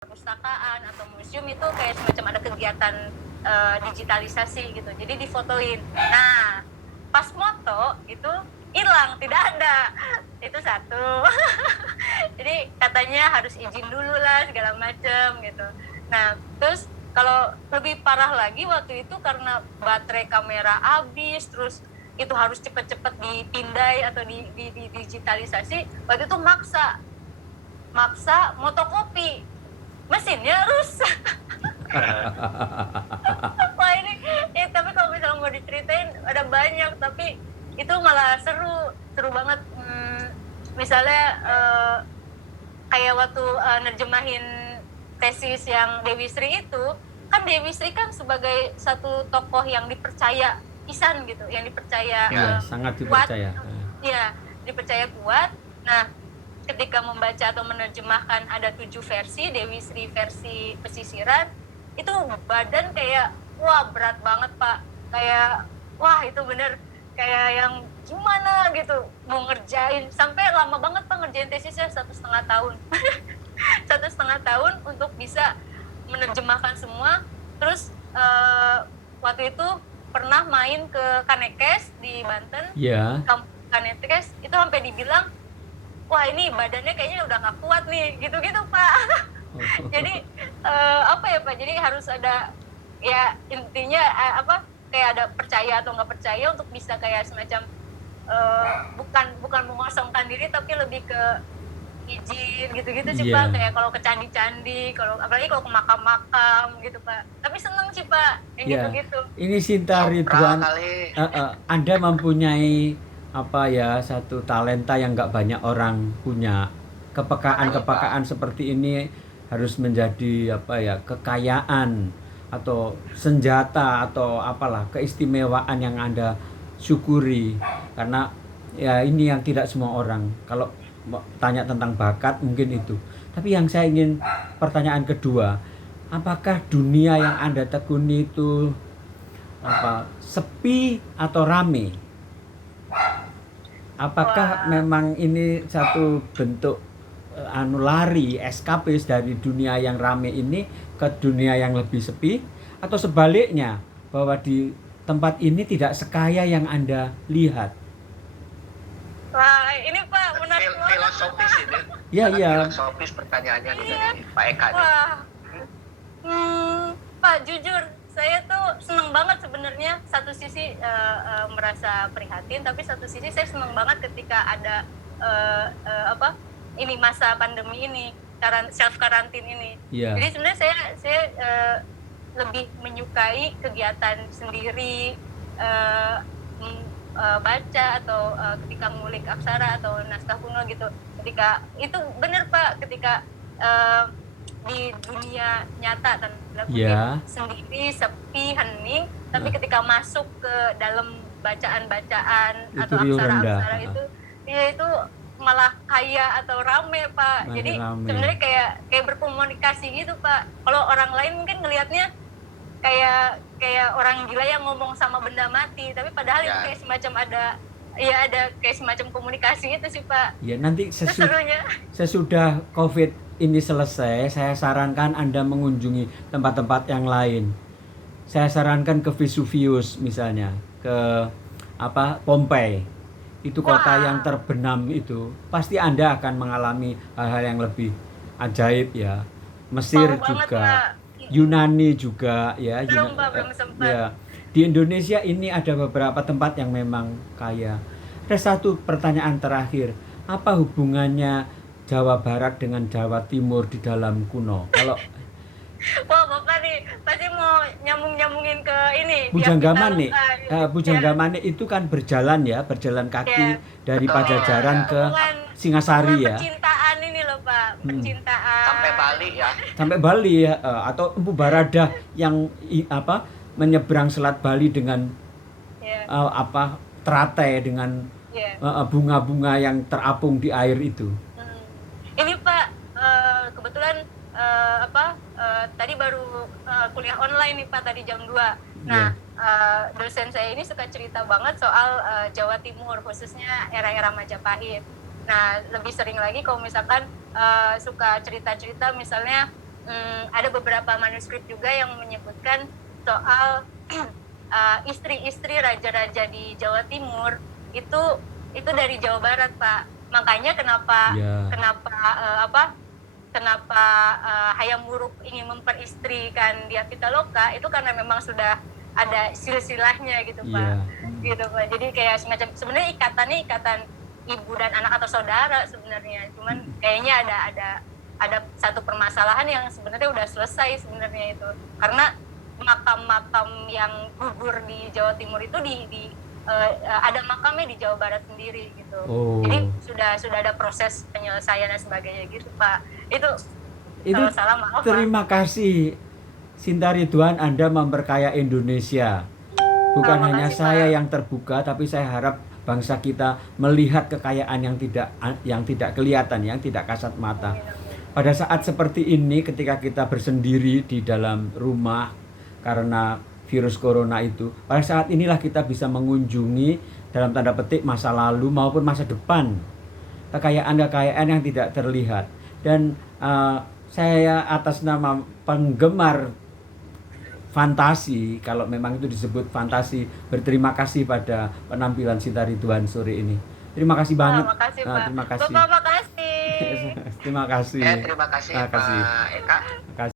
perpustakaan atau museum itu kayak semacam ada kegiatan digitalisasi gitu, jadi difotoin. Nah pas foto itu hilang, tidak ada, itu satu. Jadi katanya harus izin dulu lah segala macem gitu. Nah terus kalau lebih parah lagi waktu itu karena baterai kamera habis, terus itu harus cepet-cepet dipindai atau di digitalisasi. Waktu itu maksa motokopi, mesinnya rusak. Wah ini tapi kalau misalnya mau diceritain ada banyak, tapi itu malah seru banget. Misalnya kayak waktu nerjemahin tesis yang Dewi Sri itu, kan Dewi Sri kan sebagai satu tokoh yang dipercaya pisan gitu, yang dipercaya sangat kuat, dipercaya. ya dipercaya kuat. Nah ketika membaca atau menerjemahkan ada 7 versi, Dewi Sri versi pesisiran, itu badan kayak wah berat banget Pak, kayak wah itu bener kayak yang gimana gitu mau ngerjain, sampai lama banget Pak ngerjain tesisnya 1,5 tahun. 1,5 tahun untuk bisa menerjemahkan semua. Terus waktu itu pernah main ke Kanekes di Banten, kampus Kanekes itu sampai dibilang wah ini badannya kayaknya udah nggak kuat nih, gitu-gitu Pak. Jadi apa ya Pak, jadi harus ada ya intinya kayak ada percaya atau nggak percaya untuk bisa kayak semacam bukan mengosongkan diri tapi lebih ke izin gitu-gitu sih Pak. Kayak kalau ke candi-candi, apalagi kalau ke makam-makam gitu Pak. Tapi seneng sih Pak yang gitu-gitu. Ini Sinta Ridwan, Anda mempunyai satu talenta yang nggak banyak orang punya. Kepekaan seperti ini harus menjadi kekayaan atau senjata atau apalah keistimewaan yang Anda syukuri, karena ya ini yang tidak semua orang. Kalau tanya tentang bakat mungkin itu. Tapi yang saya ingin pertanyaan kedua, apakah dunia yang Anda tekuni itu sepi atau rame? Apakah memang ini satu bentuk lari eskapis dari dunia yang rame ini ke dunia yang lebih sepi, atau sebaliknya bahwa di tempat ini tidak sekaya yang Anda lihat? Wah ini Pak menarik banget. Filosofis ini. Iya. Filosofis pertanyaannya nih dari Pak Eka nih. Wah. Pak jujur saya tuh seneng banget sebenarnya. Satu sisi merasa prihatin, tapi satu sisi saya seneng banget ketika ada ini masa pandemi ini, self karantin ini. Jadi sebenarnya saya lebih menyukai kegiatan sendiri, baca atau ketika ngulik aksara atau naskah kuno gitu. Ketika itu bener Pak, ketika di dunia nyata tanda kutip sendiri, sepi, hening, tapi ketika masuk ke dalam bacaan-bacaan itu atau aksara-aksara itu ya itu malah kaya atau rame Pak. Jadi sebenarnya kayak berkomunikasi gitu Pak. Kalau orang lain mungkin ngelihatnya kayak orang gila yang ngomong sama benda mati, tapi padahal itu kayak semacam ada kayak semacam komunikasi itu sih Pak. Ya nanti sesudah COVID ini selesai, saya sarankan Anda mengunjungi tempat-tempat yang lain. Saya sarankan ke Vesuvius misalnya, ke Pompei. Itu kota yang terbenam itu. Pasti Anda akan mengalami hal-hal yang lebih ajaib ya. Mesir juga, Yunani juga ya. Belum sempat. Ya. Di Indonesia ini ada beberapa tempat yang memang kaya. Ada satu pertanyaan terakhir, apa hubungannya Jawa Barat dengan Jawa Timur di dalam kuno? Kalau wah Bapak nih pasti mau nyambungin ke ini. Pujangga Manik itu kan berjalan kaki dari Pajajaran ke Singasari ya. Percintaan ini loh Pak, percintaan. Sampai Bali ya. Atau Empu Baradah yang menyeberang Selat Bali dengan teratai dengan bunga-bunga yang terapung di air itu. Ini Pak kebetulan tadi baru kuliah online nih Pak, tadi jam 2. Nah dosen saya ini suka cerita banget soal Jawa Timur, khususnya era-era Majapahit. Nah lebih sering lagi kalau misalkan suka cerita-cerita misalnya ada beberapa manuskrip juga yang menyebutkan soal istri-istri raja-raja di Jawa Timur itu dari Jawa Barat, Pak. Makanya kenapa kenapa Hayam Wuruk ingin memperistrikan Dyah Pitaloka itu karena memang sudah ada silsilahnya gitu, Pak. Gitu, Pak. Jadi kayak semacam sebenarnya ikatannya ikatan ibu dan anak atau saudara sebenarnya. Cuman kayaknya ada satu permasalahan yang sebenarnya udah selesai sebenarnya itu. Karena makam-makam yang gugur di Jawa Timur itu ada makamnya di Jawa Barat sendiri gitu. Jadi sudah ada proses penyelesaian dan sebagainya gitu, Pak. Itu kalau salah maaf. Terima kasih Sinta Ridwan, Anda memperkaya Indonesia. Bukan hanya saya yang terbuka, tapi saya harap bangsa kita melihat kekayaan yang tidak kelihatan, yang tidak kasat mata. Pada saat seperti ini, ketika kita bersendiri di dalam rumah karena virus corona itu, pada saat inilah kita bisa mengunjungi dalam tanda petik masa lalu maupun masa depan, kekayaan-kekayaan yang tidak terlihat. Dan saya atas nama penggemar fantasi, kalau memang itu disebut fantasi, berterima kasih pada penampilan Sinta Ridwan sore ini. Terima kasih banget. Makasih, Pak. Terima kasih. Bapak, makasih. Terima kasih. Terima kasih Pak Eka.